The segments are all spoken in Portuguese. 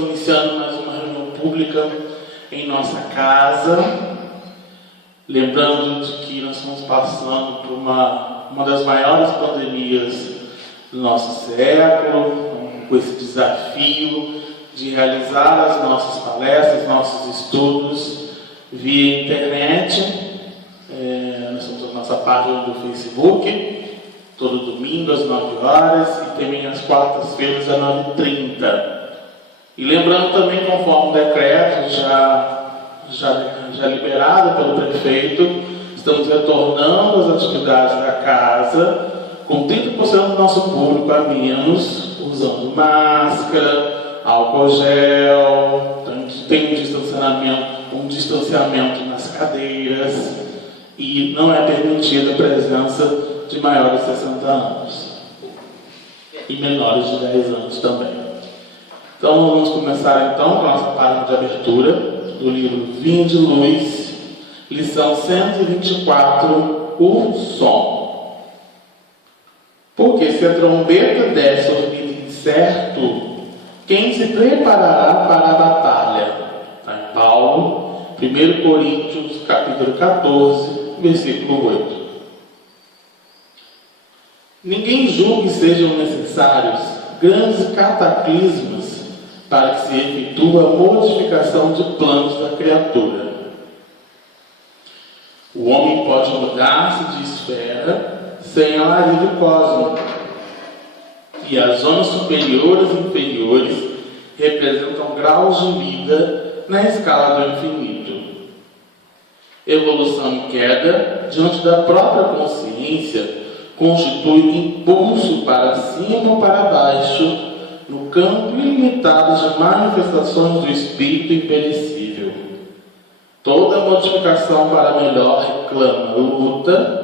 iniciando mais uma reunião pública em nossa casa, lembrando de que nós estamos passando por uma das maiores pandemias do nosso século, com esse desafio de realizar as nossas palestras, nossos estudos via internet. Nós temos a nossa página do Facebook, todo domingo às 9 horas e também às quartas-feiras às 9h30. E lembrando também, conforme o decreto já liberado pelo prefeito, estamos retornando às atividades da casa com 30% do nosso público a menos, usando máscara, álcool gel, tem um distanciamento nas cadeiras e não é permitida a presença de maiores de 60 anos e menores de 10 anos também. Então vamos começar então com a nossa página de abertura do livro Vinho de Luz, lição 124, o som. Porque se a trombeta der sorriso incerto, quem se preparará para a batalha? Está em Paulo, 1 Coríntios, capítulo 14, versículo 8. Ninguém julgue que sejam necessários grandes cataclismos para que se efetue a modificação de planos da criatura. O homem pode mudar-se de esfera sem alarido cósmico, e as zonas superiores e inferiores representam graus de vida na escala do infinito. Evolução e queda diante da própria consciência constitui impulso para cima ou para baixo no campo ilimitado de manifestações do espírito imperecível. Toda modificação para melhor reclama luta,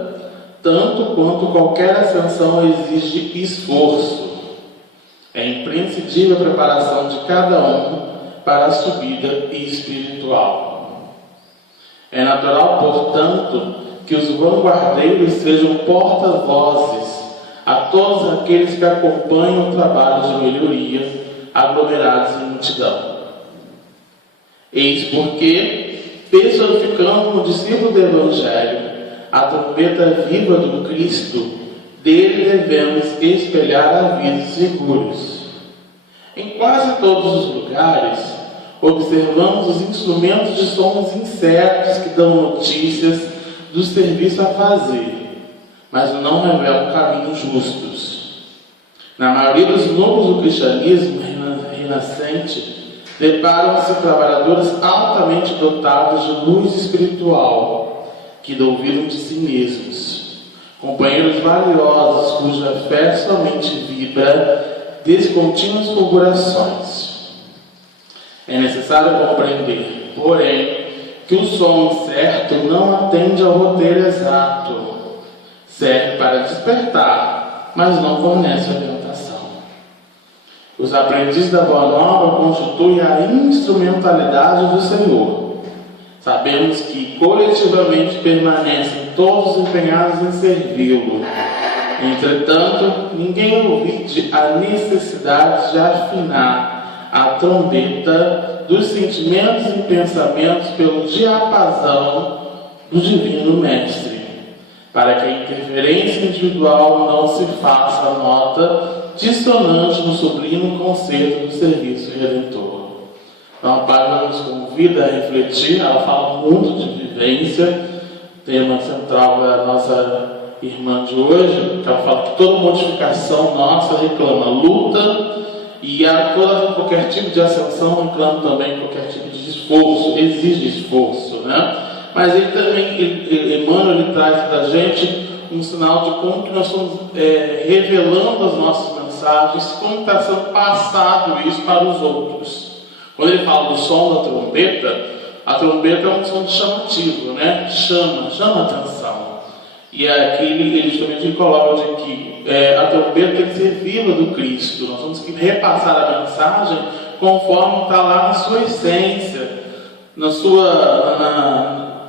tanto quanto qualquer ascensão exige esforço. É imprescindível a preparação de cada um para a subida espiritual. É natural, portanto, que os vanguardeiros sejam porta-vozes a todos aqueles que acompanham o trabalho de melhoria aglomerados em multidão. Eis porque, personificando no discípulo do Evangelho a trombeta viva do Cristo, dele devemos espelhar avisos seguros. Em quase todos os lugares, observamos os instrumentos de sons incertos que dão notícias do serviço a fazer, mas não revelam caminhos justos. Na maioria dos núcleos do cristianismo renascente, deparam-se trabalhadores altamente dotados de luz espiritual, que duvidam de si mesmos, companheiros valiosos cuja fé somente vibra descontínuas fulgurações. É necessário compreender, porém, que o som incerto não atende ao roteiro exato. Serve para despertar, mas não fornece orientação. Os aprendizes da Boa Nova constituem a instrumentalidade do Senhor. Sabemos que coletivamente permanecem todos empenhados em servi-lo. Entretanto, ninguém ouvide a necessidade de afinar a trombeta dos sentimentos e pensamentos pelo diapasão do Divino Mestre, para que a interferência individual não se faça nota dissonante no sublime conceito do serviço redentor. Então a página nos convida a refletir, ela fala muito de vivência, tema central da nossa irmã de hoje, que ela fala que toda modificação nossa reclama luta, e qualquer tipo de ascensão reclama também qualquer tipo de esforço, exige esforço, né? Mas ele também, Emmanuel, traz para a gente um sinal de como que nós estamos revelando as nossas mensagens, como está sendo passado isso para os outros. Quando ele fala do som da trombeta, a trombeta é um som chamativo, né? Chama atenção. E aqui ele justamente coloca de que a trombeta tem que ser viva do Cristo. Nós temos que repassar a mensagem conforme está lá na sua essência,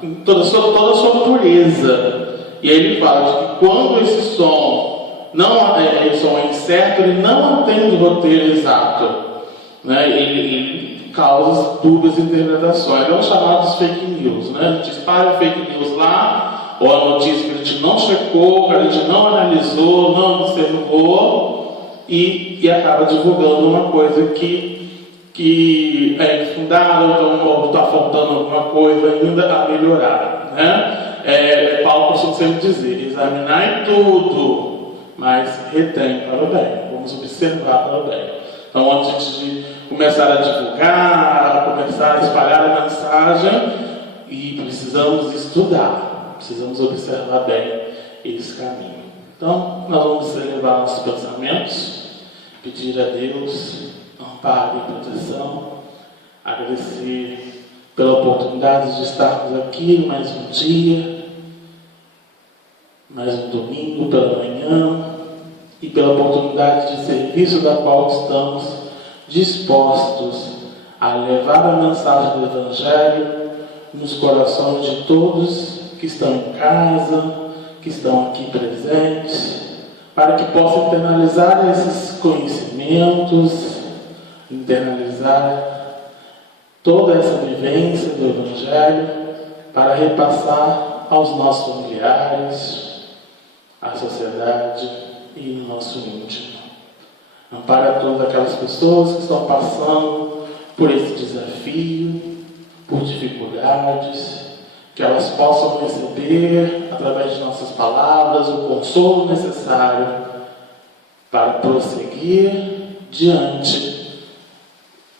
em toda a sua natureza. E aí ele fala de que quando esse som é incerto, ele não atende o roteiro exato, né? Ele causa dúvidas interpretações. É o chamado de fake news, né? A gente espalha fake news lá, ou a notícia que a gente não checou, que a gente não analisou, não observou, e acaba divulgando uma coisa que é infundada, ou está faltando alguma coisa ainda a melhorar, né? Paulo costuma sempre dizer: examinai tudo, mas retém para o bem. Vamos observar para o bem. Então, antes de começar a divulgar, começar a espalhar a mensagem, e precisamos estudar, precisamos observar bem esse caminho. Então, nós vamos elevar nossos pensamentos, pedir a Deus amparo e proteção, agradecer pela oportunidade de estarmos aqui mais um dia, mais um domingo pela manhã, e pela oportunidade de serviço da qual estamos dispostos a levar a mensagem do Evangelho nos corações de todos que estão em casa, que estão aqui presentes, para que possam internalizar esses conhecimentos, internalizar toda essa vivência do Evangelho para repassar aos nossos familiares, à sociedade e no nosso íntimo. Ampara todas aquelas pessoas que estão passando por esse desafio, por dificuldades, que elas possam receber, através de nossas palavras, o consolo necessário para prosseguir diante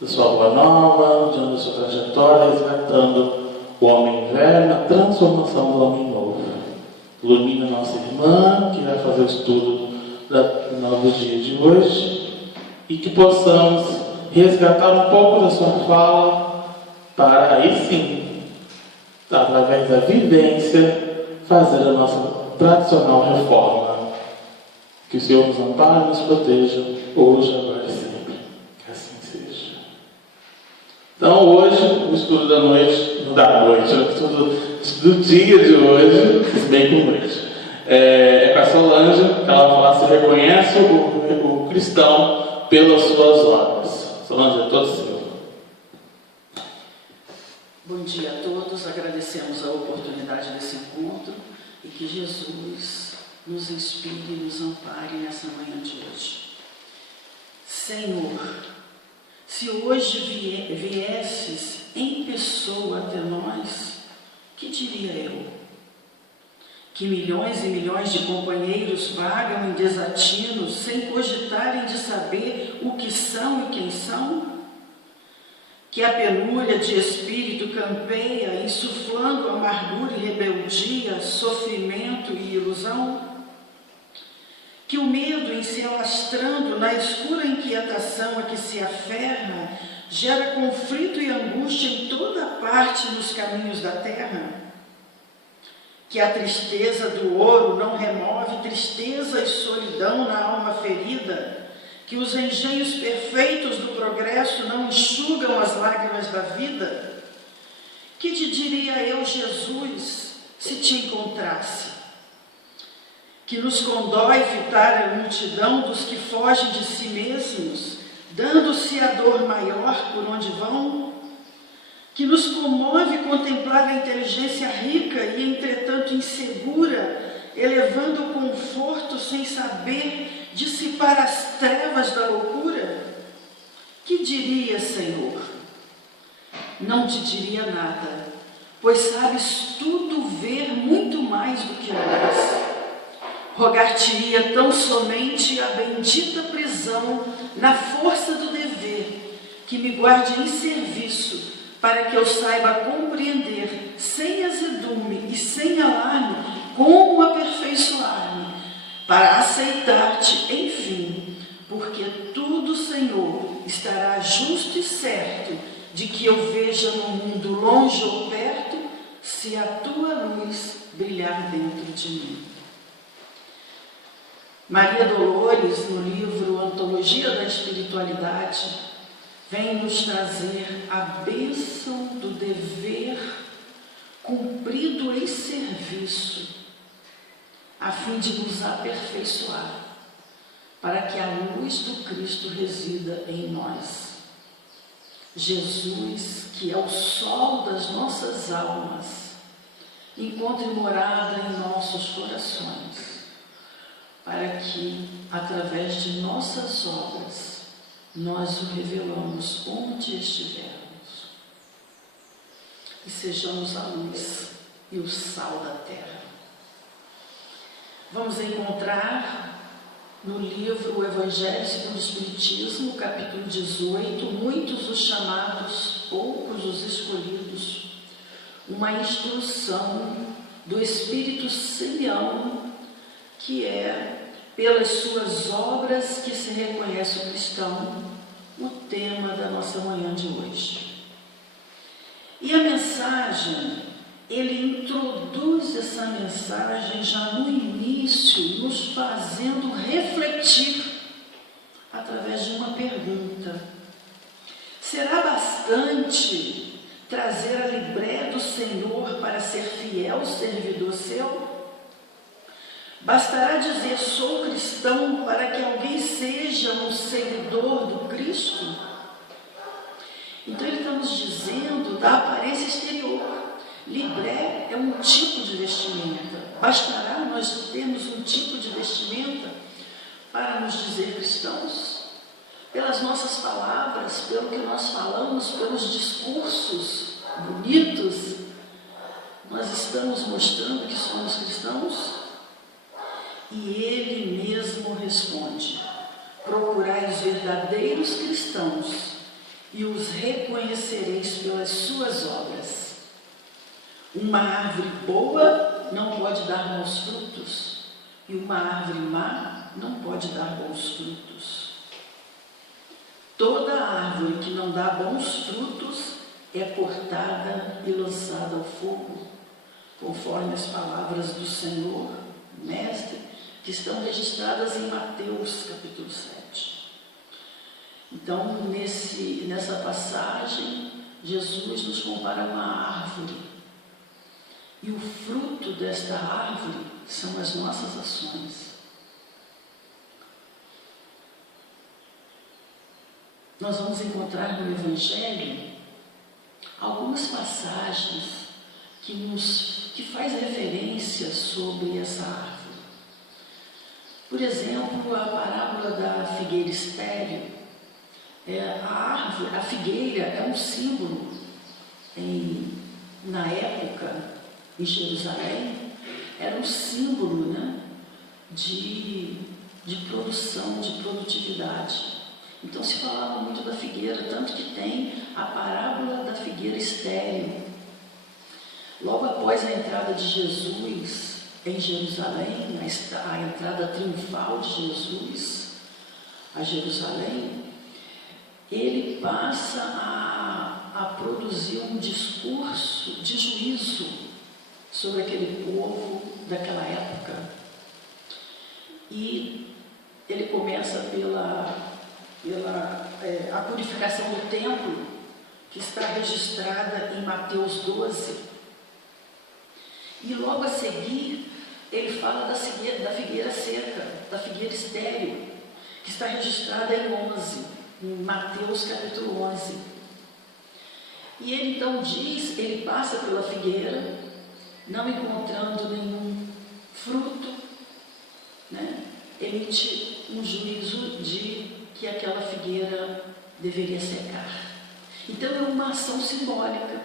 da sua boa nova, diante da sua trajetória, resgatando o homem velho, a transformação do homem novo. Ilumina nossa irmã, que vai fazer o estudo do novo dia de hoje, e que possamos resgatar um pouco da sua fala, para aí sim, através da vivência, fazer a nossa tradicional reforma. Que o Senhor nos ampare e nos proteja, hoje, agora e sempre. Que assim seja. Então, hoje, o estudo o estudo do dia de hoje, bem com noite, é com a Solange, que ela vai falar se reconhece o cristão pelas suas obras. Solange, é todo seu. Bom dia a todos, agradecemos a oportunidade desse encontro e que Jesus nos inspire e nos ampare nessa manhã de hoje. Senhor, se hoje viesses em pessoa até nós, que diria eu? Que milhões e milhões de companheiros vagam em desatinos sem cogitarem de saber o que são e quem são? Que a penúria de espírito campeia, insuflando amargura e rebeldia, sofrimento e ilusão? Que o medo, em se alastrando na escura inquietação a que se aferra, gera conflito e angústia em toda parte nos caminhos da terra? Que a tristeza do ouro não remove tristeza e solidão na alma ferida? Que os engenhos perfeitos do progresso não enxugam as lágrimas da vida? Que te diria eu, Jesus, se te encontrasse? Que nos condói fitar a multidão dos que fogem de si mesmos, dando-se a dor maior por onde vão? Que nos comove contemplar a inteligência rica e, entretanto, insegura, elevando o conforto sem saber dissipar as trevas da loucura? Que diria, Senhor? Não te diria nada, pois sabes tudo ver muito mais do que nós. Rogar-te-ia tão somente a bendita prisão na força do dever, que me guarde em serviço, para que eu saiba compreender, sem azedume e sem alarme, como aperfeiçoar-me, para aceitar-te, enfim, porque tudo, Senhor, estará justo e certo, de que eu veja no mundo longe ou perto, se a tua luz brilhar dentro de mim. Maria Dolores, no livro Antologia da Espiritualidade, vem nos trazer a bênção do dever cumprido em serviço, a fim de nos aperfeiçoar, para que a luz do Cristo resida em nós. Jesus, que é o sol das nossas almas, encontre morada em nossos corações, para que, através de nossas obras, nós o revelamos onde estivermos e sejamos a luz e o sal da terra. Vamos encontrar no livro O Evangelho segundo o Espiritismo, capítulo 18, muitos os chamados, poucos os escolhidos, uma instrução do Espírito Simeão, que é, pelas suas obras que se reconhece o cristão, o tema da nossa manhã de hoje. E a mensagem, ele introduz essa mensagem já no início, nos fazendo refletir através de uma pergunta. Será bastante trazer a libré do Senhor para ser fiel servidor seu? Bastará dizer sou cristão para que alguém seja um seguidor do Cristo? Então ele está nos dizendo da aparência exterior. Libré é um tipo de vestimenta. Bastará nós termos um tipo de vestimenta para nos dizer cristãos? Pelas nossas palavras, pelo que nós falamos, pelos discursos bonitos, nós estamos mostrando que somos cristãos? E ele mesmo responde: procurai os verdadeiros cristãos e os reconhecereis pelas suas obras. Uma árvore boa não pode dar bons frutos, e uma árvore má não pode dar bons frutos. Toda árvore que não dá bons frutos é cortada e lançada ao fogo, conforme as palavras do Senhor, Mestre, que estão registradas em Mateus, capítulo 7. Então, nessa passagem, Jesus nos compara a uma árvore. E o fruto desta árvore são as nossas ações. Nós vamos encontrar no Evangelho algumas passagens que faz referência sobre essa árvore. Por exemplo, a parábola da figueira estéril. A figueira é um símbolo, na época, em Jerusalém, era um símbolo, de produção, de produtividade. Então se falava muito da figueira, tanto que tem a parábola da figueira estéril. Logo após a entrada de Jesus em Jerusalém, a entrada triunfal de Jesus a Jerusalém, ele passa a produzir um discurso de juízo sobre aquele povo daquela época. E ele começa a purificação do templo, que está registrada em Mateus 12. E logo a seguir, ele fala da figueira seca, da figueira estéril, que está registrada em 11, em Mateus capítulo 11. E ele então diz, ele passa pela figueira, não encontrando nenhum fruto, emite um juízo de que aquela figueira deveria secar. Então é uma ação simbólica,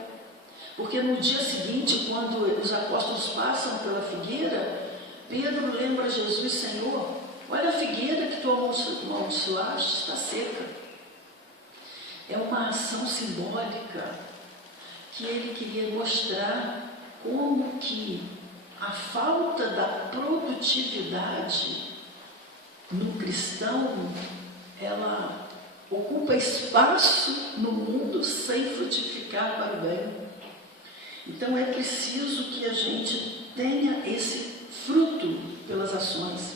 porque no dia seguinte, quando os apóstolos passam pela figueira, Pedro lembra a Jesus: Senhor, olha a figueira que tu amaldiçoaste, está seca. É uma ação simbólica que ele queria mostrar como que a falta da produtividade no cristão, ela ocupa espaço no mundo sem frutificar para o bem. Então é preciso que a gente tenha esse fruto pelas ações.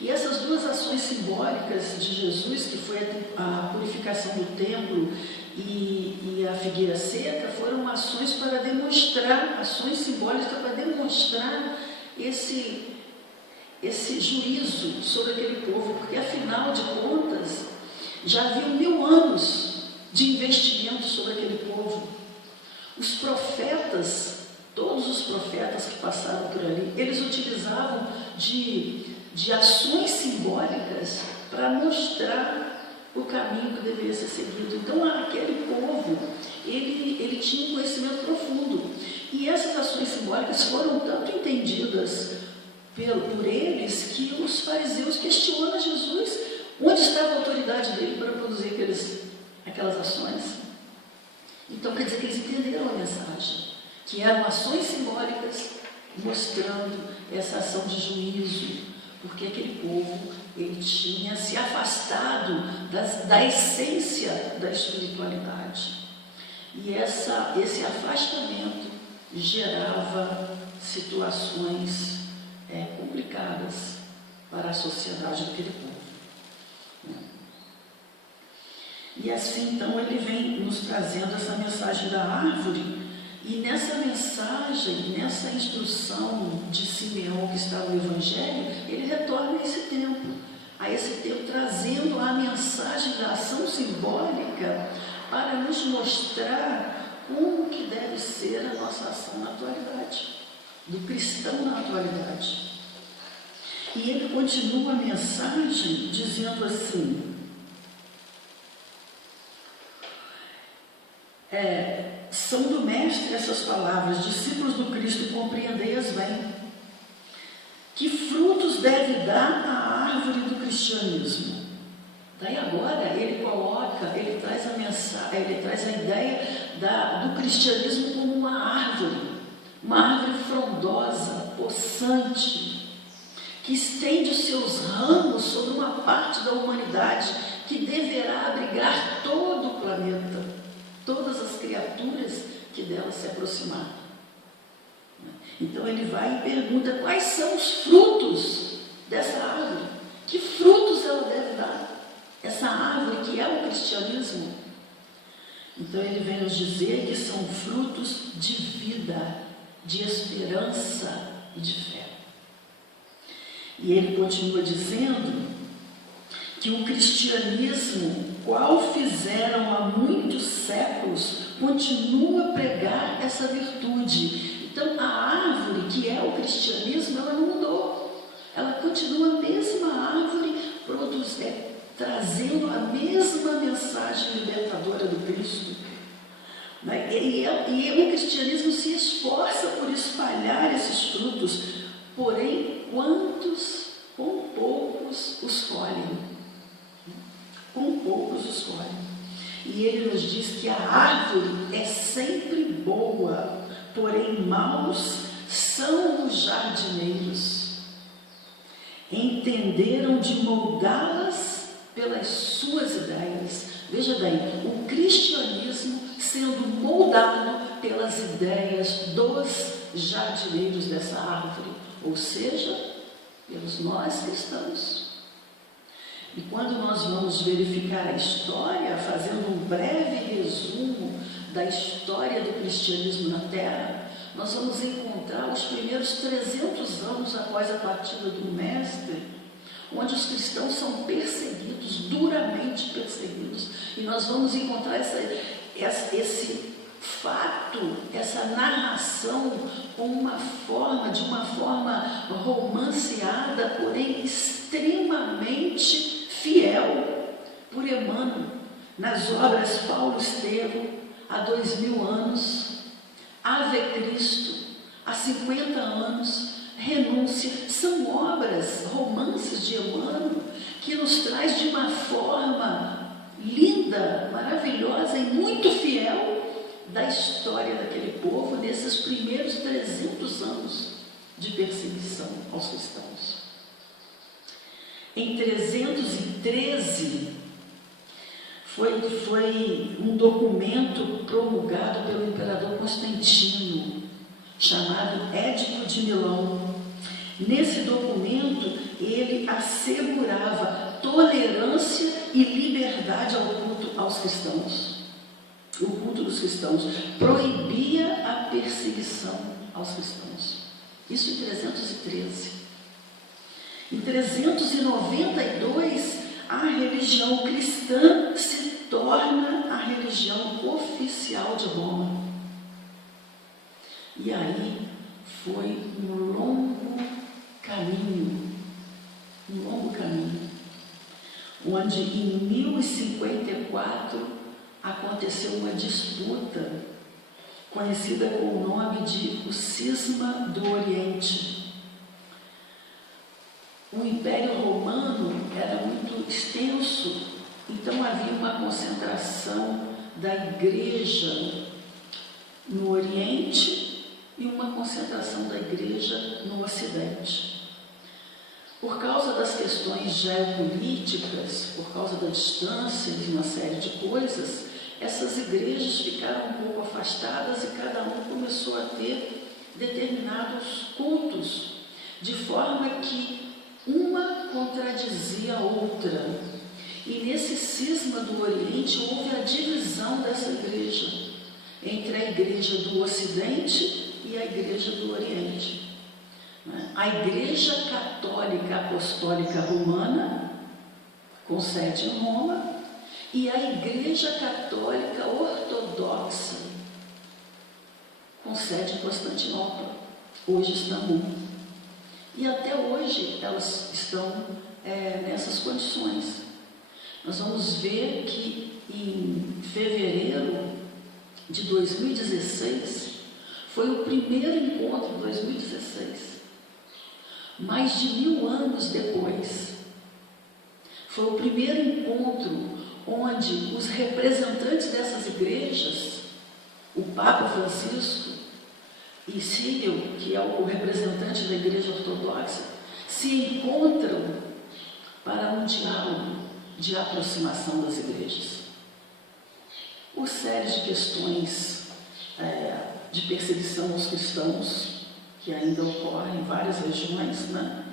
E essas duas ações simbólicas de Jesus, que foi a purificação do templo e a figueira seca, foram ações para demonstrar, ações simbólicas para demonstrar esse juízo sobre aquele povo, porque afinal de contas já haviam 1000 anos de investimento sobre aquele povo. Os profetas, todos os profetas que passaram por ali, eles utilizavam de ações simbólicas para mostrar o caminho que deveria ser seguido. Então, aquele povo, ele tinha um conhecimento profundo. E essas ações simbólicas foram tanto entendidas por eles que os fariseus questionam Jesus onde estava a autoridade dele para produzir aquelas ações. Então, quer dizer que eles entenderam a mensagem, que eram ações simbólicas mostrando essa ação de juízo, porque aquele povo, ele tinha se afastado da essência da espiritualidade. E esse afastamento gerava situações complicadas para a sociedade daquele povo. E assim, então, ele vem nos trazendo essa mensagem da árvore, e nessa mensagem, nessa instrução de Simeão que está no Evangelho, ele retorna a esse tempo, trazendo a mensagem da ação simbólica para nos mostrar como que deve ser a nossa ação na atualidade, do cristão na atualidade. E ele continua a mensagem dizendo assim, são do Mestre essas palavras, discípulos do Cristo, compreendei-as bem. Que frutos deve dar a árvore do cristianismo? Daí agora ele traz a mensagem, ele traz a ideia do cristianismo como uma árvore frondosa, possante, que estende os seus ramos sobre uma parte da humanidade que deverá abrigar todo o planeta, todas as criaturas que dela se aproximaram. Então ele vai e pergunta quais são os frutos dessa árvore, que frutos ela deve dar, essa árvore que é o cristianismo. Então ele vem nos dizer que são frutos de vida, de esperança e de fé. E ele continua dizendo que o cristianismo, qual fizeram há muitos séculos, continua a pregar essa virtude. Então, a árvore, que é o cristianismo, ela não mudou. Ela continua a mesma árvore, trazendo a mesma mensagem libertadora do Cristo. E o cristianismo se esforça por espalhar esses frutos, porém, com poucos os colhem. Com poucos os colhem. E ele nos diz que a árvore é sempre boa, porém maus são os jardineiros. Entenderam de moldá-las pelas suas ideias. Veja bem, o cristianismo sendo moldado pelas ideias dos jardineiros dessa árvore, ou seja, pelos nós cristãos. E quando nós vamos verificar a história, fazendo um breve resumo da história do cristianismo na Terra, nós vamos encontrar os primeiros 300 anos após a partida do Mestre, onde os cristãos são perseguidos, duramente perseguidos. E nós vamos encontrar esse fato, essa narração de uma forma romanceada, porém extremamente fiel por Emmanuel, nas obras Paulo Estevam, há 2000 anos, Ave Cristo, há 50 anos, Renúncia. São obras, romances de Emmanuel, que nos traz de uma forma linda, maravilhosa e muito fiel da história daquele povo nesses primeiros 300 anos de perseguição aos cristãos. Em 313, foi um documento promulgado pelo imperador Constantino, chamado Édito de Milão. Nesse documento, ele assegurava tolerância e liberdade ao culto aos cristãos. O culto dos cristãos proibia a perseguição aos cristãos. Isso em 313. Em 392, a religião cristã se torna a religião oficial de Roma. E aí foi um longo caminho, onde em 1054 aconteceu uma disputa conhecida com o nome de o Cisma do Oriente. O Império Romano era muito extenso, então havia uma concentração da Igreja no Oriente e uma concentração da Igreja no Ocidente. Por causa das questões geopolíticas, por causa da distância de uma série de coisas, essas igrejas ficaram um pouco afastadas e cada um começou a ter determinados cultos, de forma que uma contradizia a outra. E nesse cisma do Oriente houve a divisão dessa igreja, entre a igreja do Ocidente e a igreja do Oriente. A Igreja Católica Apostólica Romana, com sede em Roma, e a Igreja Católica Ortodoxa, com sede em Constantinopla, hoje Istambul. E até hoje elas estão nessas condições. Nós vamos ver que em fevereiro de 2016, foi o primeiro encontro, 2016, mais de 1000 anos depois, foi o primeiro encontro onde os representantes dessas igrejas, o Papa Francisco e Cyril, que é o representante da Igreja Ortodoxa, se encontram para um diálogo de aproximação das igrejas. Por série de questões de perseguição aos cristãos, que ainda ocorre em várias regiões, né?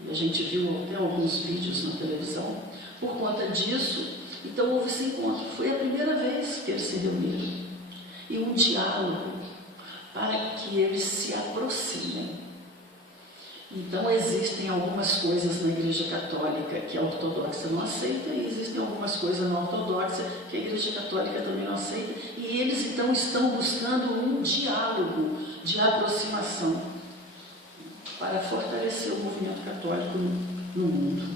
E a gente viu até alguns vídeos na televisão. Por conta disso, então houve esse encontro. Foi a primeira vez que eles se reuniram. E um diálogo para que eles se aproximem. Então existem algumas coisas na Igreja Católica que a Ortodoxa não aceita, e existem algumas coisas na Ortodoxa que a Igreja Católica também não aceita, e eles então estão buscando um diálogo de aproximação para fortalecer o movimento católico no mundo.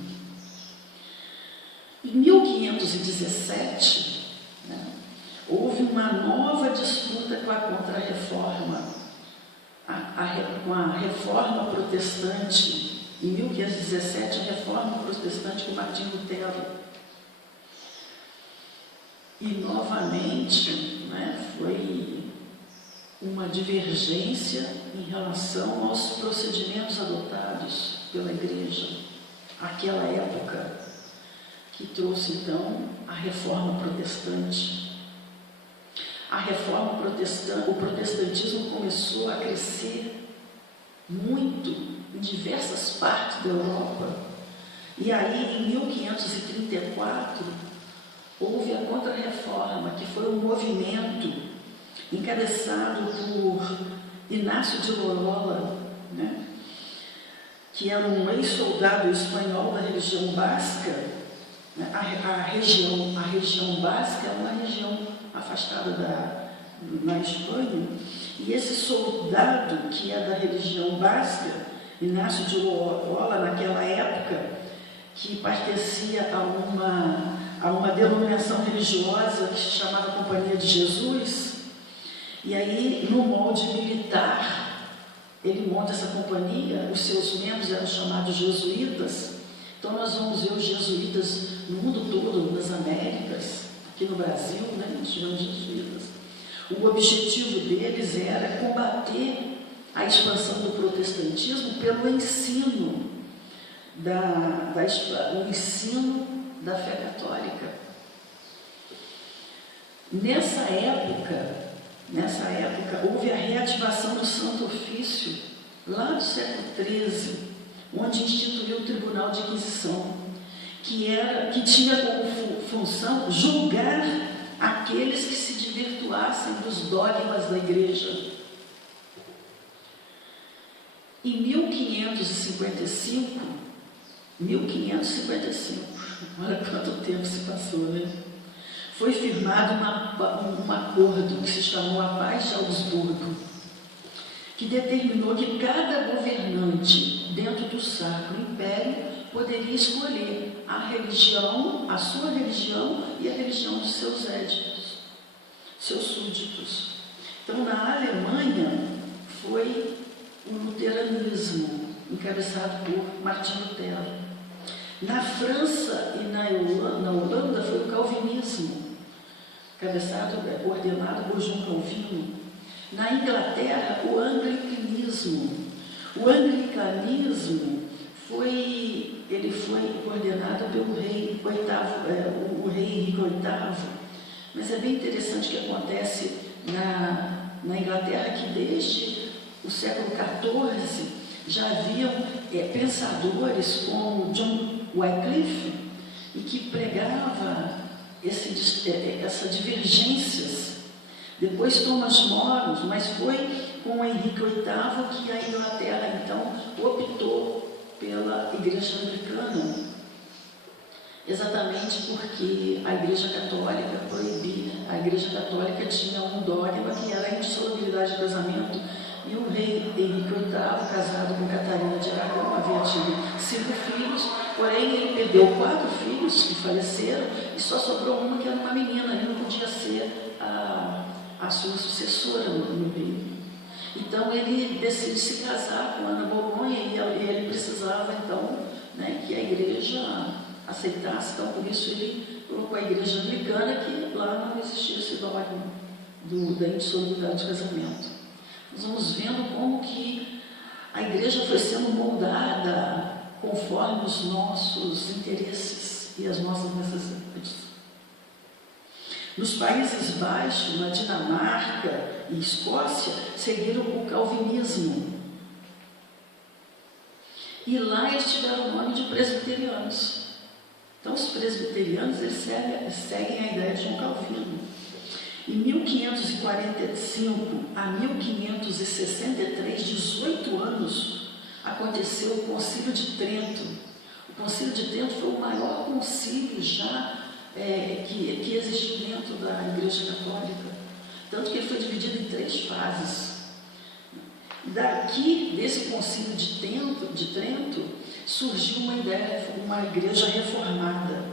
Em 1517, houve uma nova disputa com a Contra-Reforma, com a Reforma Protestante. Em 1517, a Reforma Protestante com Martinho Lutero. E novamente, foi uma divergência em relação aos procedimentos adotados pela Igreja naquela época, que trouxe então a Reforma Protestante. A Reforma Protestante, o protestantismo começou a crescer muito em diversas partes da Europa. E aí, em 1534, houve a Contra-Reforma, que foi um movimento encabeçado por Inácio de Loyola, que era um ex-soldado espanhol da região basca. A região basca é uma região afastada na Espanha, e esse soldado que é da religião basca, Inácio de Loyola, naquela época, que pertencia a uma denominação religiosa que se chamava Companhia de Jesus, e aí no molde militar ele monta essa companhia, os seus membros eram chamados jesuítas. Então nós vamos ver os jesuítas no mundo todo, nas Américas, aqui no Brasil, nós tivemos jesuítas. O objetivo deles era combater a expansão do protestantismo pelo ensino o ensino da fé católica. Nessa época, houve a reativação do Santo Ofício, lá do século XIII, onde instituiu o Tribunal de Inquisição, que tinha como função julgar aqueles que se desvirtuassem dos dogmas da Igreja. Em 1555, olha quanto tempo se passou, foi firmado um acordo que se chamou a Paz de Augsburgo, que determinou que cada governante dentro do Sacro Império poderia escolher a sua religião e a religião de seus éditos, seus súditos. Então, na Alemanha, foi o luteranismo, encabeçado por Martim Lutero. Na França e na Holanda foi o calvinismo, coordenado por João Calvino. Na Inglaterra, o anglicanismo. O anglicanismo foi coordenado pelo rei o rei Henrique VIII. Mas é bem interessante o que acontece na Inglaterra, que desde o século XIV já haviam pensadores como John Wycliffe, e que pregava essas divergências. Depois Thomas More, mas foi com Henrique VIII que a Inglaterra então optou pela Igreja Anglicana, exatamente porque a Igreja Católica proibia, a Igreja Católica tinha um dogma que era a indissolubilidade do casamento, e o rei Henrique VIII, casado com Catarina de Aragão, havia tido 5 filhos, porém ele perdeu 4 filhos que faleceram e só sobrou uma que era uma menina, ele não podia ser a sua sucessora no reino. Então ele decide se casar com Ana Bolonha e ele precisava então, né, que a igreja aceitasse, então por isso ele colocou a igreja anglicana, que lá não existia esse dogma da indissolubilidade do casamento. Nós vamos vendo como que a igreja foi sendo moldada conforme os nossos interesses e as nossas necessidades. Nos Países Baixos, na Dinamarca e Escócia, seguiram o calvinismo. E lá eles tiveram o nome de presbiterianos. Então, os presbiterianos eles seguem a ideia de João Calvino. Em 1545 a 1563, 18 anos, aconteceu o Concílio de Trento. O Concílio de Trento foi o maior concílio já que existiu dentro da Igreja Católica, tanto que ele foi dividido em 3 fases. Daqui, desse Concílio de Trento, surgiu uma ideia, uma igreja reformada.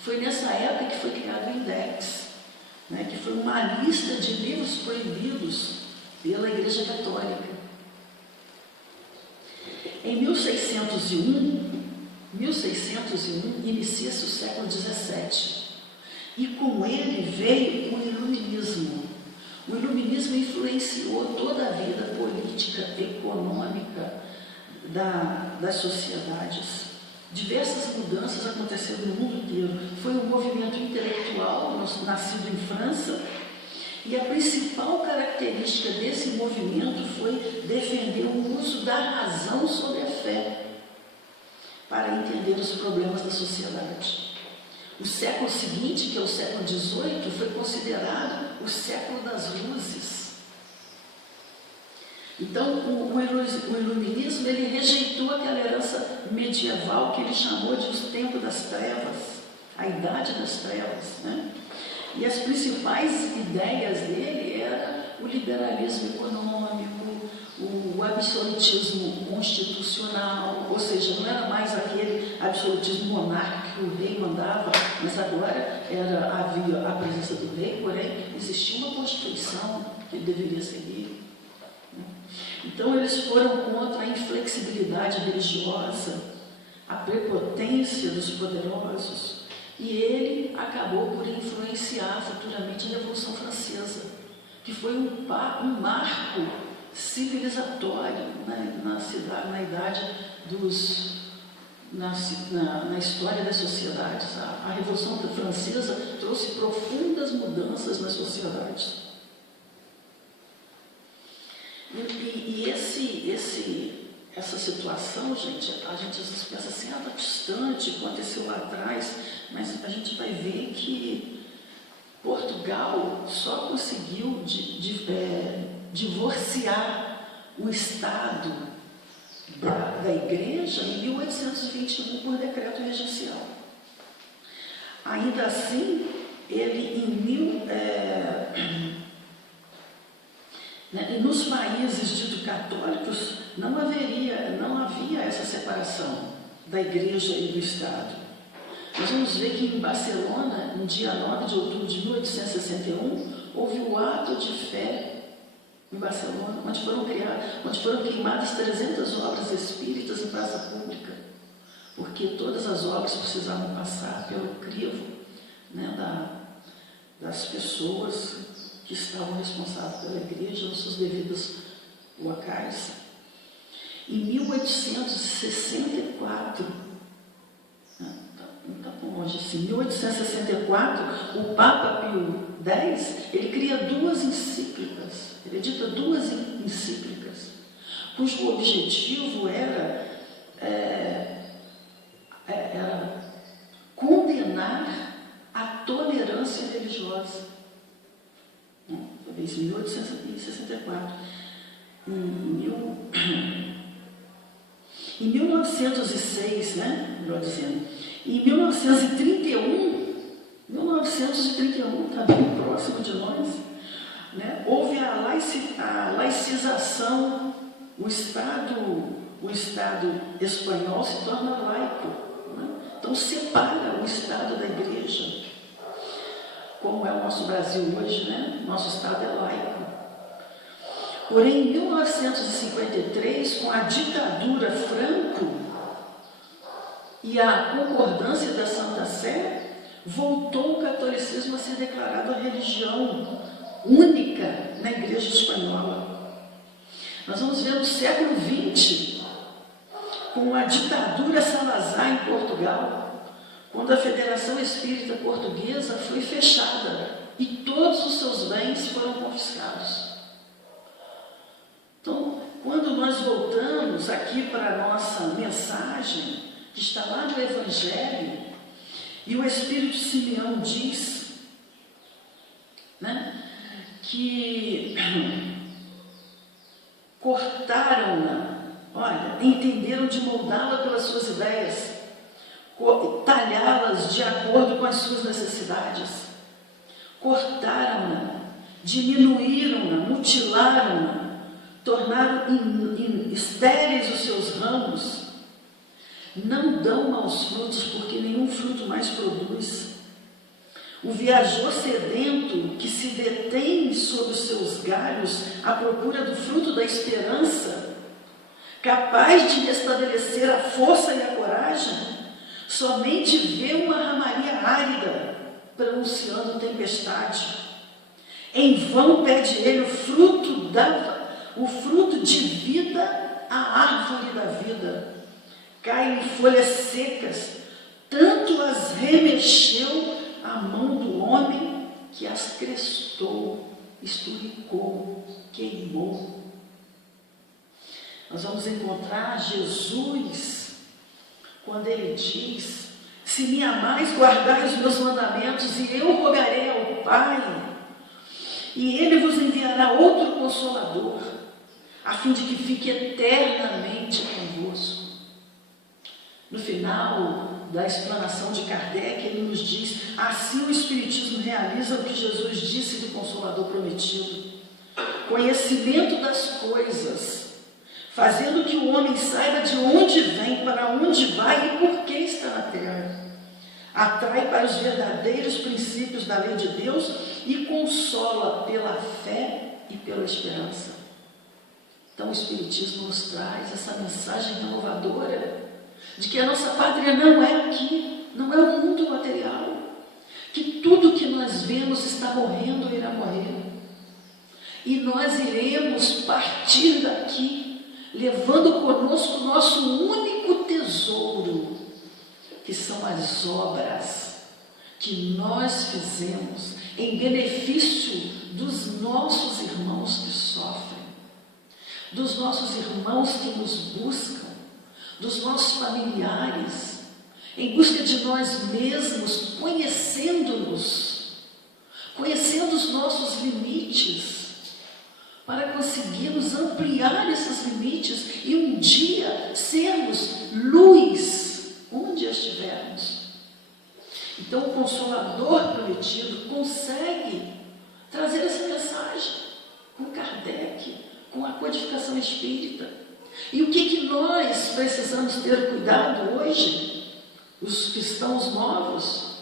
Foi nessa época que foi criado o Index, né, que foi uma lista de livros proibidos pela Igreja Católica. Em 1601 inicia-se o século XVII, e com ele veio o Iluminismo. O Iluminismo influenciou toda a vida política, econômica das sociedades. Diversas mudanças aconteceram no mundo inteiro. Foi um movimento intelectual nascido em França, e a principal característica desse movimento foi defender o uso da razão sobre a fé para entender os problemas da sociedade. O século seguinte, que é o século XVIII, foi considerado o século das luzes. Então, o iluminismo ele rejeitou aquela herança medieval que ele chamou de os tempos das trevas, a idade das trevas, né? E as principais ideias dele eram o liberalismo econômico, o absolutismo constitucional, ou seja, não era mais aquele absolutismo monárquico que o rei mandava, mas agora havia a presença do rei, porém existia uma constituição que ele deveria seguir. Então eles foram contra a inflexibilidade religiosa, a prepotência dos poderosos, e ele acabou por influenciar futuramente a Revolução Francesa, que foi um marco civilizatório, né, na história das sociedades. A Revolução Francesa trouxe profundas mudanças nas sociedades. E essa situação, gente, a gente às vezes pensa assim, está distante, aconteceu lá atrás, mas a gente vai ver que Portugal só conseguiu divorciar o Estado da Igreja em 1821 por decreto regencial. Ainda assim, e nos países ditos católicos não havia essa separação da igreja e do Estado. Nós vamos ver que em Barcelona, no dia 9 de outubro de 1861, houve o ato de fé em Barcelona, onde foram queimadas 300 obras espíritas em praça pública, porque todas as obras precisavam passar pelo crivo, né, das pessoas que estavam responsáveis pela igreja nos seus devidos locais. Em 1864, não está tão longe assim, em 1864, o Papa Pio X, ele cria 2 encíclicas, ele edita 2 encíclicas, cujo objetivo era condenar a tolerância religiosa. Foi isso, em 1864. Em 1906, né, melhor dizendo, em 1931, está bem próximo de nós, né, houve a laicização, o Estado espanhol se torna laico, né? Então separa o Estado da igreja, como é o nosso Brasil hoje, né? Nosso Estado é laico. Porém, em 1953, com a ditadura Franco e a concordância da Santa Sé, voltou o catolicismo a ser declarado a religião única na Igreja Espanhola. Nós vamos ver no século XX, com a ditadura Salazar em Portugal, quando a Federação Espírita Portuguesa foi fechada e todos os seus bens foram confiscados. Então, quando nós voltamos aqui para a nossa mensagem, que está lá no Evangelho, e o Espírito Simeão diz, né, que cortaram-na, olha, entenderam de moldá-la pelas suas ideias, talhá-las de acordo com as suas necessidades, cortaram-na, diminuíram-na, mutilaram-na, tornaram estéreis os seus ramos, não dão maus frutos, porque nenhum fruto mais produz. O viajor sedento que se detém sobre os seus galhos à procura do fruto da esperança, capaz de restabelecer a força e a coragem, somente vê uma ramaria árida pronunciando tempestade. Em vão pede ele o fruto de vida, a árvore da vida. Caem em folhas secas, tanto as remexeu a mão do homem que as crestou, esturricou, queimou. Nós vamos encontrar Jesus quando ele diz: se me amais, guardai os meus mandamentos, e eu rogarei ao Pai, e ele vos enviará outro Consolador, a fim de que fique eternamente convosco. No final da explanação de Kardec, ele nos diz: assim o Espiritismo realiza o que Jesus disse do Consolador prometido. Conhecimento das coisas, fazendo que o homem saiba de onde vem, para onde vai e por que está na terra. Atrai para os verdadeiros princípios da lei de Deus e consola pela fé e pela esperança. Então o Espiritismo nos traz essa mensagem renovadora de que a nossa pátria não é aqui, não é o mundo material, que tudo que nós vemos está morrendo ou irá morrer, e nós iremos partir daqui, levando conosco o nosso único tesouro, que são as obras que nós fizemos em benefício dos nossos irmãos que sofrem, dos nossos irmãos que nos buscam, dos nossos familiares, em busca de nós mesmos, conhecendo-nos, conhecendo os nossos limites, para conseguirmos ampliar esses limites e um dia sermos luz onde estivermos. Então, o Consolador prometido consegue trazer essa mensagem com Kardec, com a codificação espírita. E o que nós precisamos ter cuidado hoje, os cristãos novos?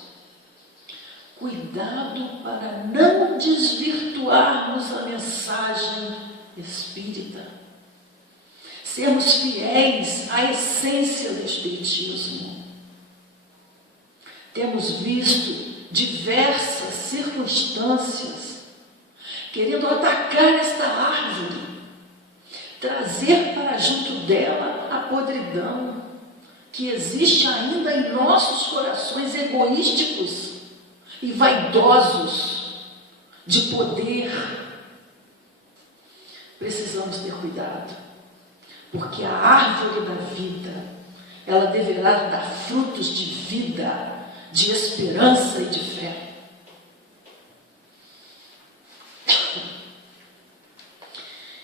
Cuidado para não desvirtuarmos a mensagem espírita. Sermos fiéis à essência do espiritismo. Temos visto diversas circunstâncias querendo atacar esta árvore, trazer para junto dela a podridão que existe ainda em nossos corações egoísticos e vaidosos de poder. Precisamos ter cuidado, porque a árvore da vida, ela deverá dar frutos de vida, de esperança e de fé.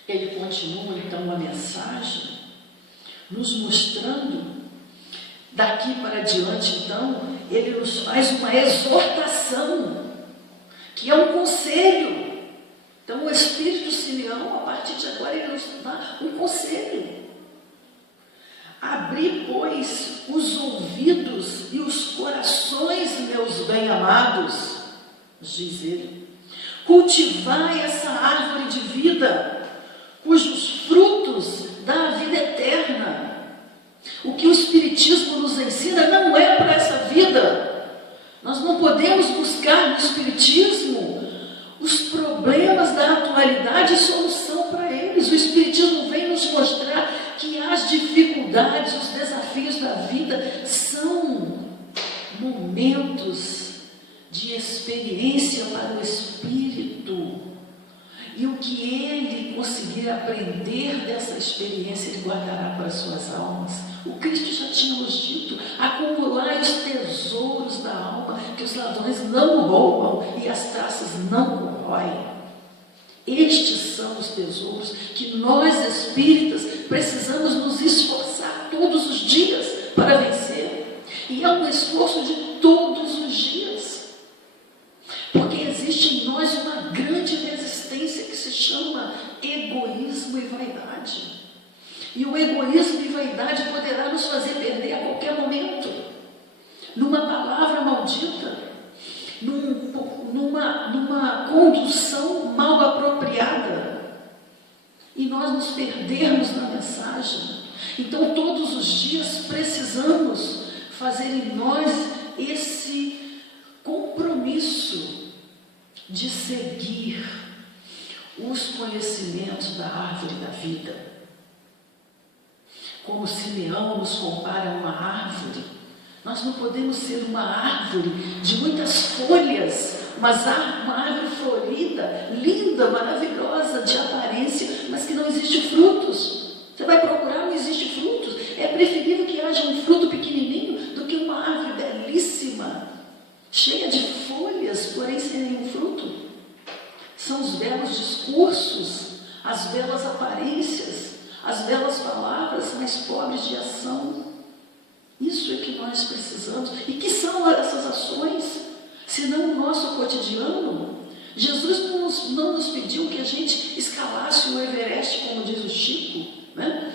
Ele continua então a mensagem, nos mostrando, daqui para diante então, ele nos faz uma exortação, que é um conselho. Então o Espírito Simeão, a partir de agora, ele nos dá um conselho. Abri, pois, os ouvidos e os corações, meus bem-amados, diz ele. Cultivai essa árvore de vida, cujos frutos dá a vida eterna. O que o Espiritismo nos ensina não é para essa vida. Nós não podemos buscar no Espiritismo os problemas da atualidade e solução para eles. O Espiritismo vem nos mostrar que as dificuldades, os desafios da vida são momentos de experiência para o espírito. E o que ele conseguir aprender dessa experiência, ele guardará para as suas almas. O Cristo já tinha nos dito: acumular os tesouros da alma, que os ladrões não roubam e as traças não corroem. Estes são os tesouros que nós espíritas precisamos nos esforçar todos os dias para vencer. E é um esforço de todos os dias, porque existe em nós uma grande resistência que se chama egoísmo e vaidade. E o egoísmo e vaidade poderá nos fazer perder a qualquer momento, numa palavra maldita, numa condução mal apropriada, e nós nos perdermos na mensagem. Então, todos os dias precisamos fazer em nós esse compromisso de seguir os conhecimentos da árvore da vida. Como Simeão nos compara a uma árvore, nós não podemos ser uma árvore de muitas folhas, mas uma árvore florida, linda, maravilhosa, de aparência, mas que não existe frutos. Você vai procurar, não existe frutos. É preferível que haja um fruto pequenininho do que uma árvore belíssima, cheia de folhas, porém sem nenhum fruto. São os belos discursos, as belas aparências, as belas palavras, mas pobres de ação. Isso é que nós precisamos. E que são essas ações, senão o nosso cotidiano? Jesus não nos pediu que a gente escalasse o Everest, como diz o Chico, né?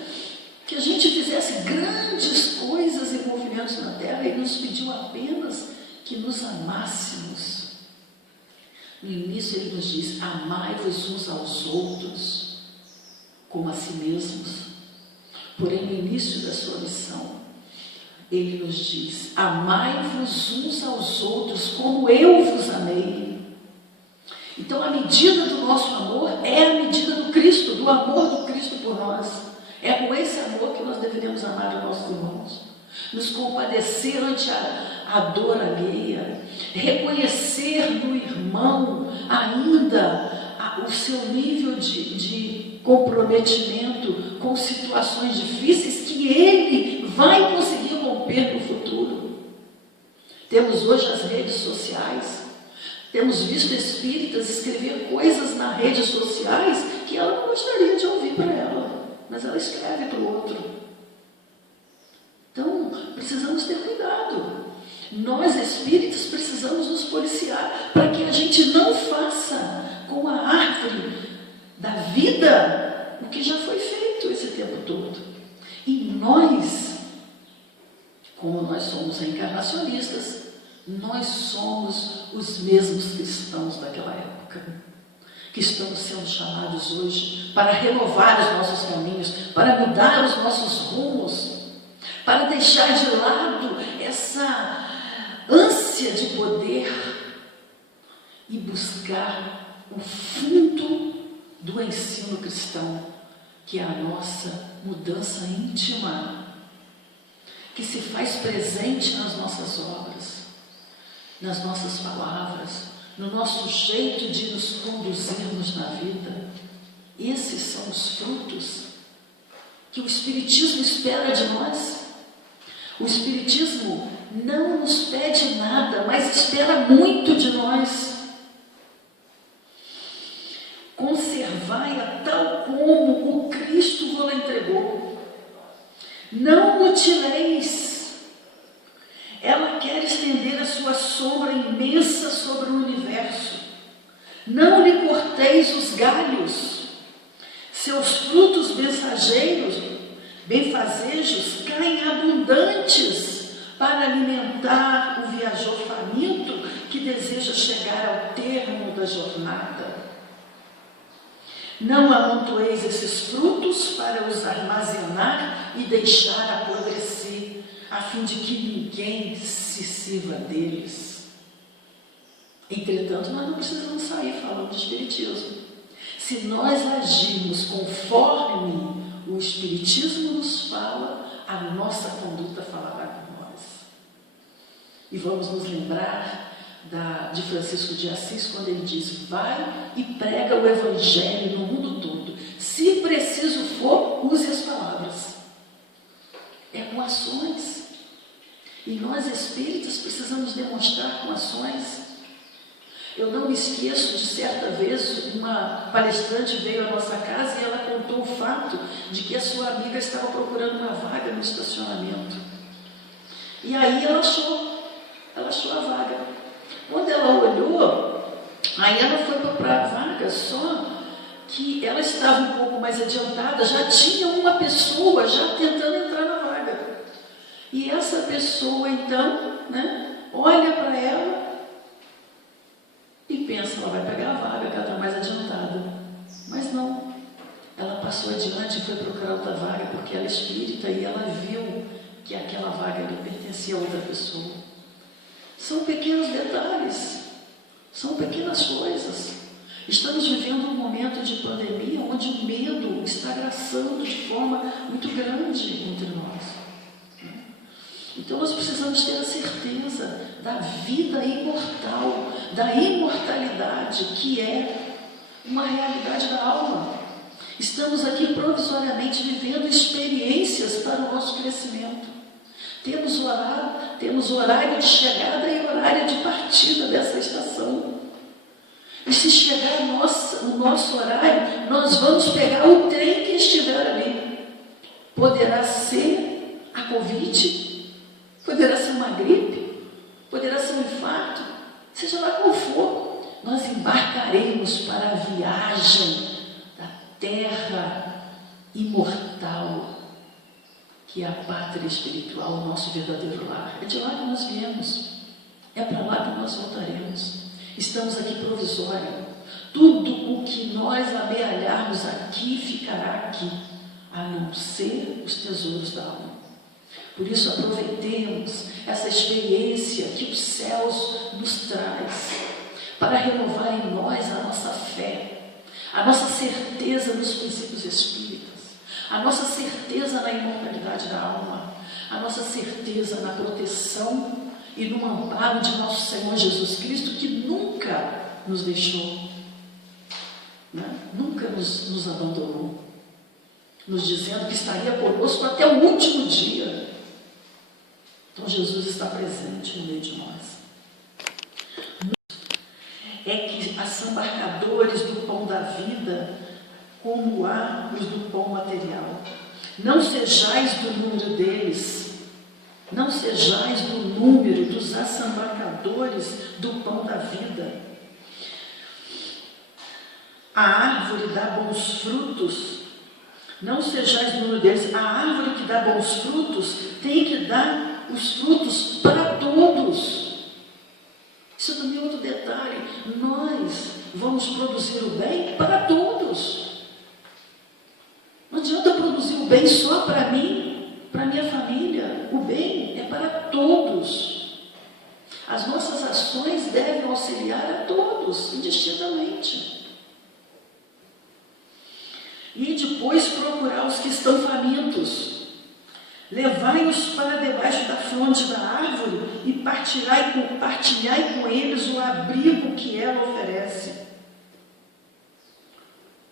Que a gente fizesse grandes coisas e movimentos na Terra. Ele nos pediu apenas que nos amássemos. No início ele nos diz: amai-vos uns aos outros como a si mesmos. Porém, no início da sua missão, ele nos diz: amai-vos uns aos outros como eu vos amei. Então, a medida do nosso amor é a medida do Cristo, do amor do Cristo por nós. É com esse amor que nós deveremos amar os nossos irmãos, nos compadecer ante a dor alheia, reconhecer no irmão ainda o seu nível de comprometimento com situações difíceis que ele vai conseguir romper no futuro. Temos hoje as redes sociais, temos visto espíritas escrever coisas nas redes sociais que ela não gostaria de ouvir para ela, mas ela escreve para o outro. Então, precisamos ter cuidado. Nós espíritas precisamos nos policiar para que a gente não faça com a árvore da vida o que já foi feito esse tempo todo. E nós, como nós somos reencarnacionistas, nós somos os mesmos cristãos daquela época, que estamos sendo chamados hoje para renovar os nossos caminhos, para mudar os nossos rumos, para deixar de lado essa ânsia de poder e buscar o fundo do ensino cristão, que é a nossa mudança íntima, que se faz presente nas nossas obras, nas nossas palavras, no nosso jeito de nos conduzirmos na vida. Esses são os frutos que o Espiritismo espera de nós. O Espiritismo não nos pede nada, mas espera muito de nós. Conservai-a tal como o Cristo vos entregou. Não mutileis. Ela quer estender a sua sombra imensa sobre o universo. Não lhe corteis os galhos. Seus frutos mensageiros, benfazejos, caem abundantes para alimentar o viajor faminto que deseja chegar ao termo da jornada. Não amontoeis esses frutos para os armazenar e deixar apodrecer, a fim de que ninguém se sirva deles. Entretanto, nós não precisamos sair falando de Espiritismo. Se nós agirmos conforme o Espiritismo nos fala, a nossa conduta falará por nós. E vamos nos lembrar de Francisco de Assis, quando ele diz: vai e prega o Evangelho no mundo todo. Se preciso for, use as palavras. É com ações. E nós espíritas precisamos demonstrar com ações. Eu não me esqueço de certa vez, uma palestrante veio à nossa casa e ela contou o fato de que a sua amiga estava procurando uma vaga no estacionamento. E aí ela achou a vaga. Quando ela olhou, aí ela foi para a vaga, só que ela estava um pouco mais adiantada, já tinha uma pessoa já tentando entrar na vaga. E essa pessoa então, olha para ela e pensa, ela vai pegar a vaga, que ela está mais adiantada. Mas não, ela passou adiante e foi procurar outra vaga, porque ela é espírita e ela viu que aquela vaga lhe pertencia a outra pessoa. São pequenos detalhes, são pequenas coisas. Estamos vivendo um momento de pandemia onde o medo está agraçando de forma muito grande entre nós. Então nós precisamos ter a certeza da vida imortal, da imortalidade, que é uma realidade da alma. Estamos aqui provisoriamente vivendo experiências para o nosso crescimento. Temos horário de chegada e horário de partida dessa estação. E se chegar o nosso horário, nós vamos pegar o trem que estiver ali. Poderá ser a Covid, poderá ser uma gripe, poderá ser um infarto, seja lá qual for. Nós embarcaremos para a viagem da terra imortal, que é a pátria espiritual, o nosso verdadeiro lar. É de lá que nós viemos, é para lá que nós voltaremos. Estamos aqui provisório. Tudo o que nós amealharmos aqui, ficará aqui, a não ser os tesouros da alma. Por isso, aproveitemos essa experiência que os céus nos traz, para renovar em nós a nossa fé, a nossa certeza nos princípios espíritas, a nossa certeza na imortalidade da alma, a nossa certeza na proteção e no amparo de nosso Senhor Jesus Cristo, que nunca nos deixou, nunca nos abandonou, nos dizendo que estaria conosco até o último dia. Então Jesus está presente no meio de nós. É que assambarcadores do pão da vida, como há os do pão material. Não sejais do número deles, Não sejais do número dos assambarcadores do pão da vida. A árvore dá bons frutos. Não sejais do número deles. A árvore que dá bons frutos tem que dar os frutos para todos. Isso também é outro detalhe. Nós vamos produzir o bem para todos. Não adianta produzir o bem só para mim, para minha família. O bem é para todos. As nossas ações devem auxiliar a todos, indistintamente. E depois procurar os que estão famintos. Levai-os para debaixo da fronte da árvore e partilhai com eles o abrigo que ela oferece.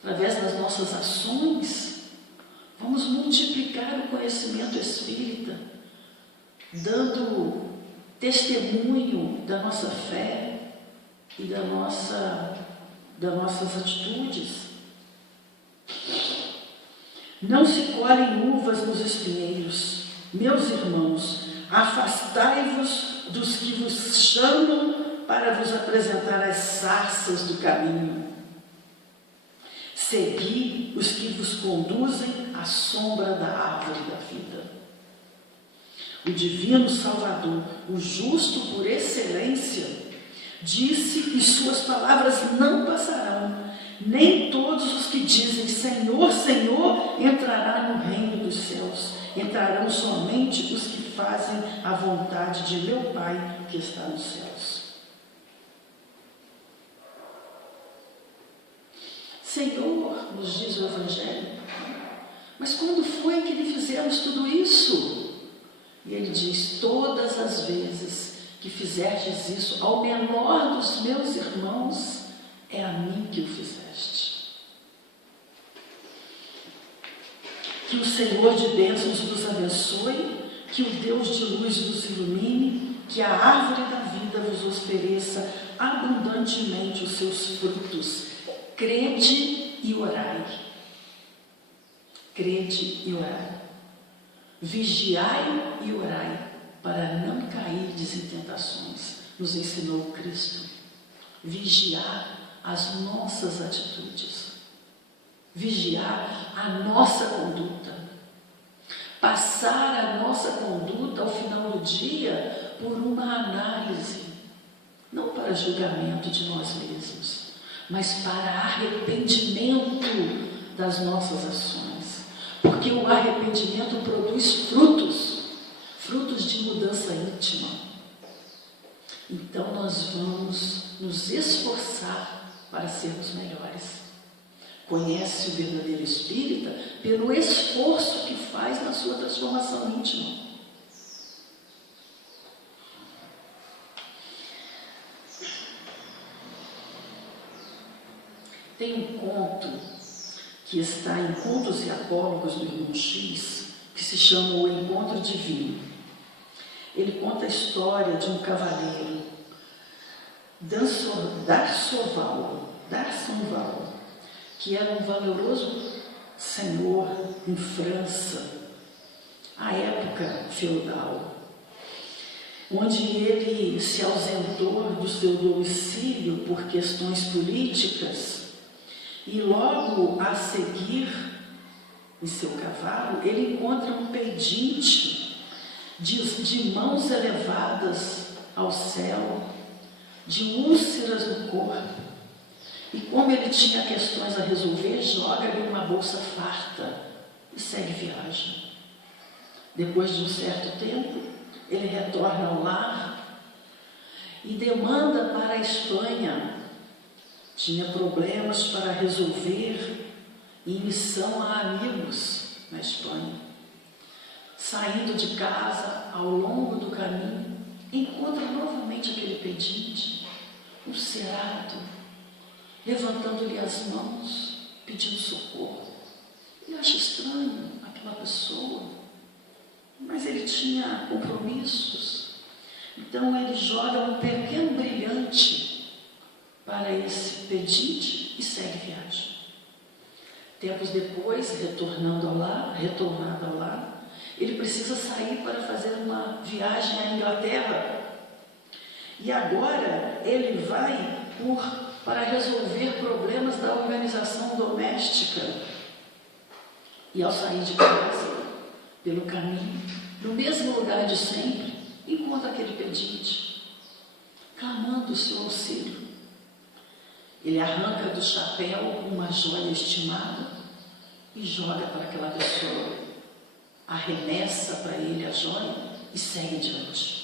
Através das nossas ações, vamos multiplicar o conhecimento espírita, dando testemunho da nossa fé e das nossas atitudes. Não se colhem uvas nos espinheiros. Meus irmãos, afastai-vos dos que vos chamam para vos apresentar as sarças do caminho. Segui os que vos conduzem à sombra da árvore da vida. O divino Salvador, o justo por excelência, disse e suas palavras não passarão. Nem todos os que dizem Senhor, Senhor, entrarão no reino dos céus. Entrarão somente os que fazem a vontade de meu Pai que está nos céus. Senhor, nos diz o Evangelho, mas quando foi que lhe fizemos tudo isso? E ele diz, todas as vezes que fizerdes isso ao menor dos meus irmãos, é a mim que o fizeste. Que o Senhor de bênçãos nos abençoe, que o Deus de luz nos ilumine, que a árvore da vida vos ofereça abundantemente os seus frutos. Crede e orai. Crede e orai. Vigiai e orai, para não cairdes em tentações, nos ensinou Cristo. Vigiar as nossas atitudes, vigiar a nossa conduta, passar a nossa conduta ao final do dia por uma análise, não para julgamento de nós mesmos, mas para arrependimento das nossas ações, porque o arrependimento produz frutos de mudança íntima. Então nós vamos nos esforçar para sermos melhores. Conhece o verdadeiro espírita pelo esforço que faz na sua transformação íntima. Tem um conto que está em Contos e Apólogos do Irmão X, que se chama O Encontro Divino. Ele conta a história de um cavaleiro, D'Arsonval, que era um valoroso senhor em França, à época feudal, onde ele se ausentou do seu domicílio por questões políticas e logo a seguir, em seu cavalo, ele encontra um pedinte de mãos elevadas ao céu, de úlceras no corpo, e como ele tinha questões a resolver, joga-lhe uma bolsa farta e segue viagem. Depois de um certo tempo, ele retorna ao lar e demanda para a Espanha. Tinha problemas para resolver em missão a amigos na Espanha. Saindo de casa, ao longo do caminho, encontra novamente aquele pedinte, ulcerado, levantando-lhe as mãos, pedindo socorro. Ele acha estranho aquela pessoa, mas ele tinha compromissos. Então ele joga um pequeno brilhante para esse pedinte e segue viagem. Tempos depois, retornado ao lar, Ele precisa sair para fazer uma viagem à Inglaterra. E agora ele vai para resolver problemas da organização doméstica. E ao sair de casa, pelo caminho, no mesmo lugar de sempre, encontra aquele pedinte, clamando o seu auxílio. Ele arranca do chapéu uma joia estimada e joga para aquela pessoa. Arremessa para ele a joia e segue adiante.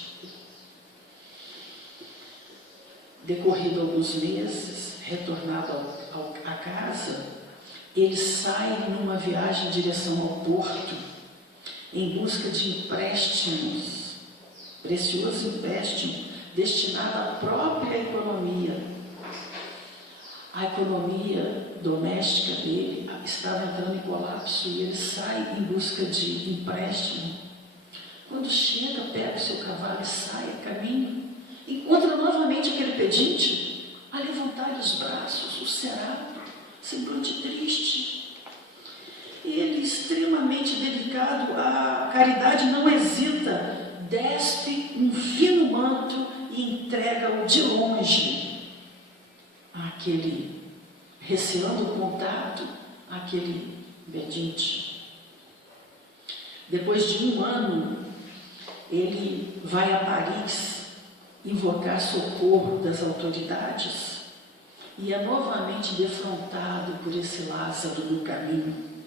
Decorrido alguns meses, retornado à casa, ele sai numa viagem em direção ao porto, em busca de empréstimos, precioso empréstimo, destinado à própria economia. A economia doméstica dele estava entrando em colapso e ele sai em busca de empréstimo. Quando chega, pega o seu cavalo e sai a caminho, encontra novamente aquele pedinte a levantar os braços, o cerado, semblante triste. Ele, extremamente dedicado à caridade, não hesita, despe um fino manto e entrega-o de longe àquele, receando o contato, àquele pedinte. Depois de 1 ano, ele vai a Paris invocar socorro das autoridades e é novamente defrontado por esse Lázaro no caminho,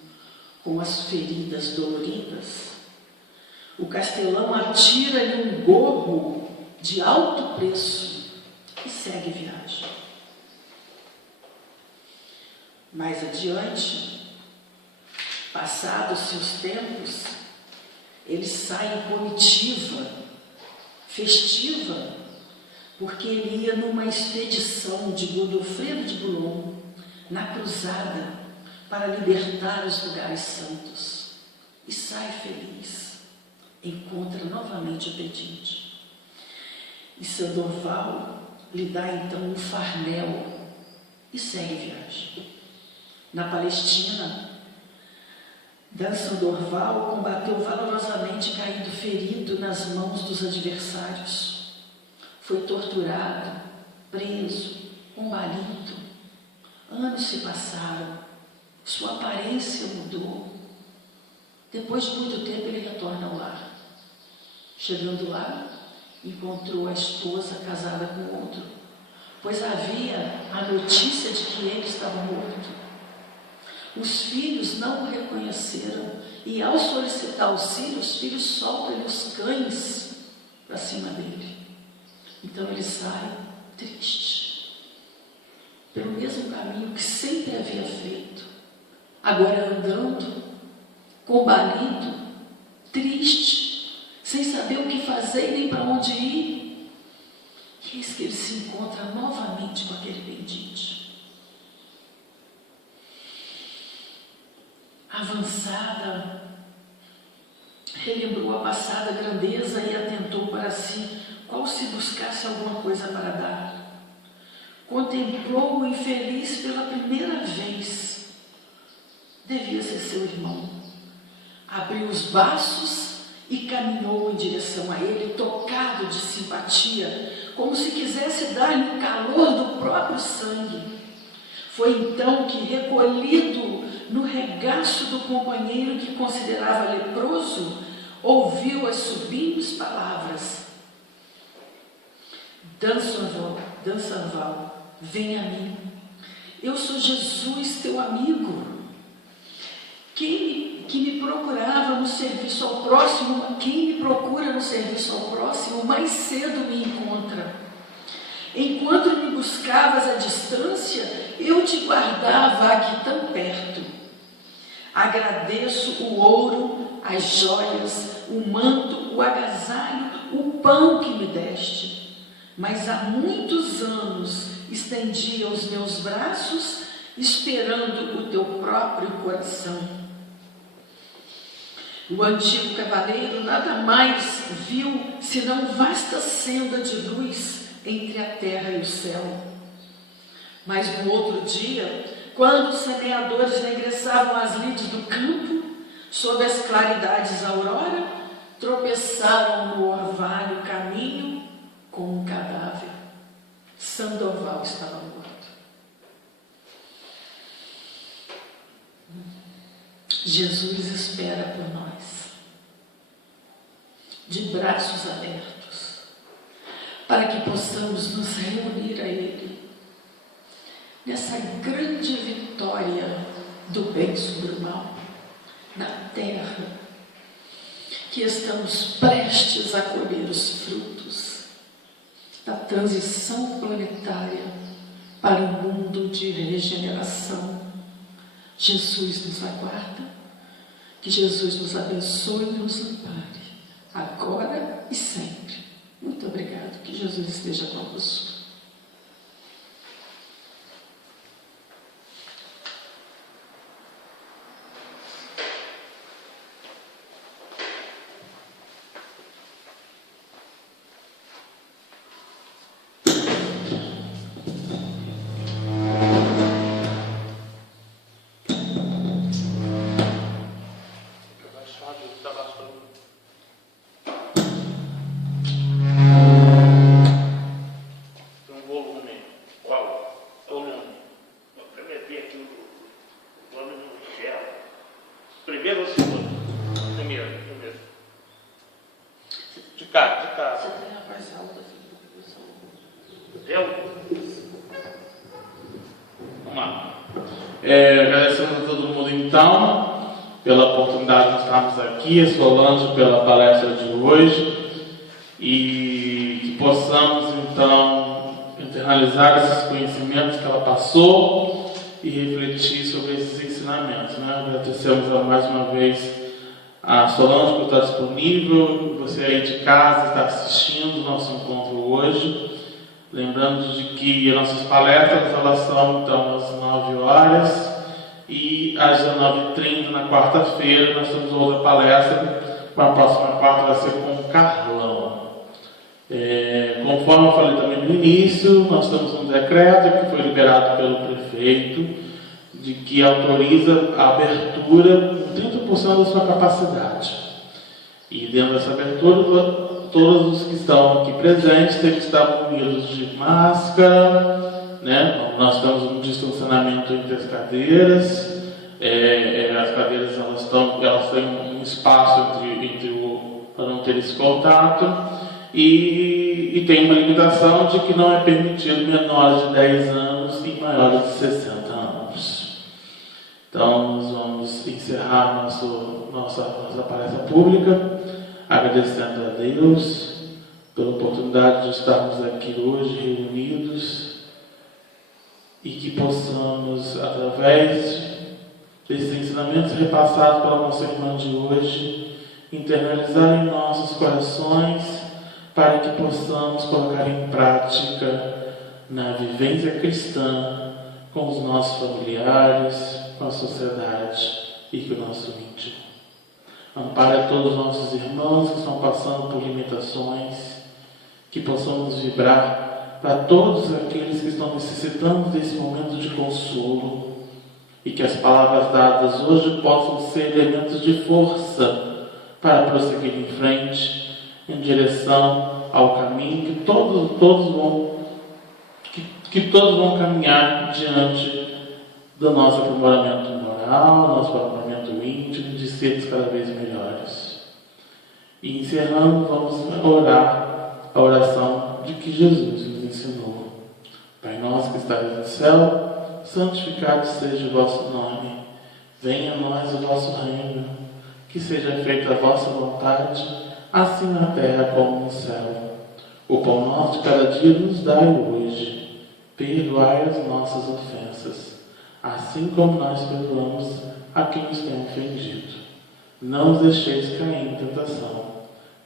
com as feridas doloridas. O castelão atira-lhe um gorro de alto preço e segue viagem. Mais adiante, passados-se os tempos, ele sai em comitiva festiva, porque ele ia numa expedição de Godofredo de Bouillon, na cruzada, para libertar os lugares santos. E sai feliz, encontra novamente o pedinte. E Sandoval lhe dá então um farnel e segue viagem. Na Palestina, Dan Sandoval combateu valorosamente, caindo ferido nas mãos dos adversários. Foi torturado, preso, combalido. Anos se passaram, sua aparência mudou. Depois de muito tempo, ele retorna ao lar. Chegando lá, encontrou a esposa casada com outro, pois havia a notícia de que ele estava morto. Os filhos não o reconheceram e, ao solicitar auxílio, os filhos soltam-lhe os cães para cima dele. Então ele sai triste, pelo mesmo caminho que sempre havia feito, agora andando, combalido, triste, sem saber o que fazer nem para onde ir. E eis que ele se encontra novamente com aquele pedinte. Avançada, relembrou a passada grandeza e atentou para si, qual se buscasse alguma coisa para dar. Contemplou o infeliz pela primeira vez. Devia ser seu irmão. Abriu os braços e caminhou em direção a ele, tocado de simpatia, como se quisesse dar-lhe o calor do próprio sangue. Foi então que, recolhido no regaço do companheiro que considerava leproso, ouviu as sublimes palavras: Dan Sandoval, vem a mim. Eu sou Jesus, teu amigo. Quem me procurava no serviço ao próximo, quem me procura no serviço ao próximo, mais cedo me encontra. Enquanto me buscavas à distância, eu te guardava aqui tão perto. Agradeço o ouro, as joias, o manto, o agasalho, o pão que me deste. Mas há muitos anos estendia os meus braços, esperando o teu próprio coração. O antigo cavaleiro nada mais viu senão vasta senda de luz entre a terra e o céu. Mas no outro dia, quando os semeadores regressavam às lides do campo, Sob as claridades da aurora, tropeçaram no orvalho caminho com um cadáver. Sandoval estava morto. Jesus espera por nós, de braços abertos, para que possamos nos reunir a Ele, nessa grande vitória do bem sobre o mal, na terra, que estamos prestes a colher os frutos da transição planetária para um mundo de regeneração. Jesus nos aguarda, que Jesus nos abençoe e nos ampare, agora e sempre. Muito obrigado, que Jesus esteja conosco. Primeiro ou segundo? Primeiro. De cá. Você tem a voz alta, Eu? Vamos lá. Agradecemos a todo mundo então pela oportunidade de estarmos aqui, a Solange pela palestra de hoje, e que possamos então internalizar esses conhecimentos que ela passou e refletir sobre esses ensinamentos, né? Agradecemos mais uma vez a Solange por estar disponível, você aí de casa está assistindo o nosso encontro hoje, lembrando de que nossas palestras elas são então às 9 horas e às 19h30 na quarta-feira nós temos outra palestra, a próxima quarta vai ser com o Carlão. Conforme eu falei também no início, nós temos um decreto que foi liberado pelo prefeito de que autoriza a abertura com 30% da sua capacidade. E dentro dessa abertura, todos os que estão aqui presentes têm que estar munidos de máscara, né? Nós temos um distanciamento entre as cadeiras, as cadeiras elas têm um espaço para não ter esse contato. E tem uma limitação de que não é permitido menores de 10 anos e maiores de 60 anos. Então, nós vamos encerrar nossa palestra pública, agradecendo a Deus pela oportunidade de estarmos aqui hoje reunidos e que possamos, através desses ensinamentos repassados pela nossa irmã de hoje, internalizar em nossos corações para que possamos colocar em prática na vivência cristã com os nossos familiares, com a sociedade e com o nosso íntimo. Ampare a todos os nossos irmãos que estão passando por limitações, que possamos vibrar para todos aqueles que estão necessitando desse momento de consolo e que as palavras dadas hoje possam ser elementos de força para prosseguir em frente em direção ao caminho que todos vão caminhar diante do nosso aprimoramento moral, nosso aprimoramento íntimo, de seres cada vez melhores. E encerrando, vamos orar a oração de que Jesus nos ensinou. Pai nosso que estás no céu, santificado seja o vosso nome. Venha a nós o vosso reino. Que seja feita a vossa vontade, assim na terra como no céu. O pão nosso de cada dia nos dai hoje. Perdoai as nossas ofensas, assim como nós perdoamos a quem nos tem ofendido. Não nos deixeis cair em tentação,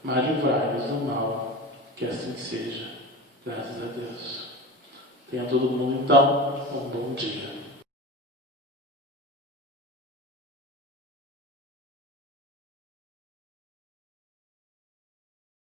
mas livrai-nos do mal. Que assim seja. Graças a Deus. Tenha todo mundo, então, um bom dia.